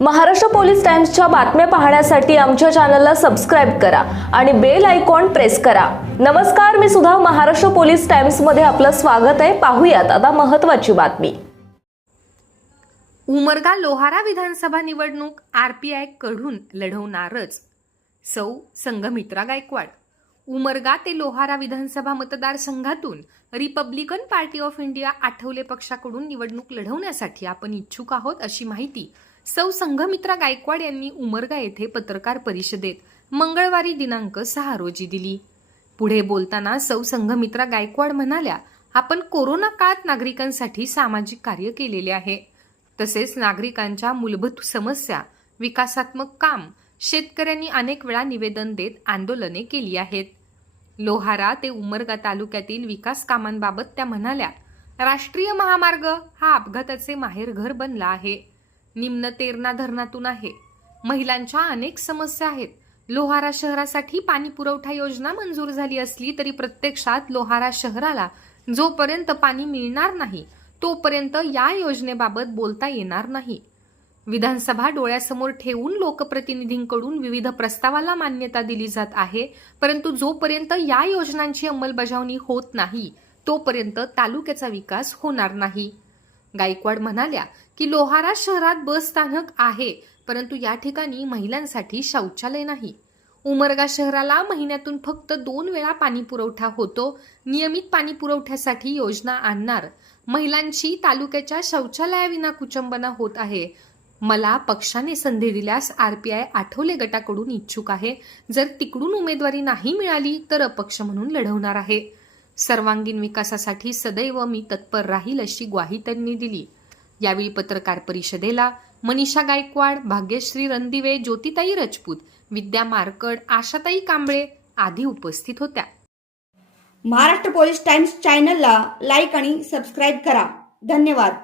Maharashtra police टाइम्सच्या बातम्या पाहण्यासाठी आमच्या चॅनलला सबस्क्राईब करा आणि बेल आयकॉन प्रेस करा. नमस्कार मी सुद्धा महाराष्ट्र पोलीस टाइम्समध्ये आपलं स्वागत आहे. पाहूयात आता महत्वाची बातमी. उमरगा लोहारा विधानसभा निवडणूक आर पी आयकडून लढवणारच. सौ संघमित्रा गायकवाड. उमरगा ते लोहारा विधानसभा मतदारसंघातून Republican Party of India Athawale पक्षाकडून निवडणूक लढवण्यासाठी आपण इच्छुक आहोत अशी माहिती सौ संघमित्रा गायकवाड यांनी उमरगा येथे पत्रकार परिषदेत मंगळवारी दिनांक सहा रोजी दिली. पुढे बोलताना सौ संघमित्रा गायकवाड म्हणाल्या आपण कोरोना काळात नागरिकांसाठी सामाजिक कार्य केलेले आहे. तसेच नागरिकांच्या मूलभूत समस्या विकासात्मक काम शेतकऱ्यांनी अनेक वेळा निवेदन देत आंदोलने केली आहेत. लोहारा ते उमरगा तालुक्यातील विकास कामांबाबत त्या म्हणाल्या राष्ट्रीय महामार्ग हा अपघाताचे माहेरघर बनला आहे. निम्न तेरणा धरणातून आहे. महिलांच्या अनेक समस्या आहेत. लोहारा शहरासाठी पाणी पुरवठा योजना मंजूर झाली असली तरी प्रत्यक्षात लोहारा शहराला जोपर्यंत पाणी मिळणार नाही तोपर्यंत या योजनेबाबत बोलता येणार नाही. विधानसभा डोळ्यासमोर ठेवून लोकप्रतिनिधींकडून विविध प्रस्तावाला मान्यता दिली जात आहे परंतु जोपर्यंत या योजनांची अंमलबजावणी होत नाही तोपर्यंत तालुक्याचा विकास होणार नाही. गायकवाड म्हणाल्या की लोहारा शहरात बस स्थानक आहे परंतु या ठिकाणी महिलांसाठी शौचालय नाही. उमरगा शहराला महिन्यातून फक्त दोन वेळा पाणी पुरवठा होतो नियमित पाणी पुरवठ्यासाठी योजना आणणार. महिलांची तालुक्याच्या शौचालयाविना कुचंबना होत आहे. मला पक्षाने संधी दिल्यास आरपीआय आठवले गटाकडून इच्छुक आहे. जर तिकडून उमेदवारी नाही मिळाली तर अपक्ष म्हणून लढवणार आहे. सर्वांगीण विकासासाठी सदैव मी तत्पर राहील अशी ग्वाही त्यांनी दिली. यावेळी पत्रकार परिषदेला मनीषा गायकवाड भाग्यश्री रणदिवे ज्योतिताई राजपूत विद्या मारकड आशाताई कांबळे आदी उपस्थित होत्या. महाराष्ट्र पोलीस टाइम्स चॅनलला लाईक आणि सबस्क्राईब करा. धन्यवाद.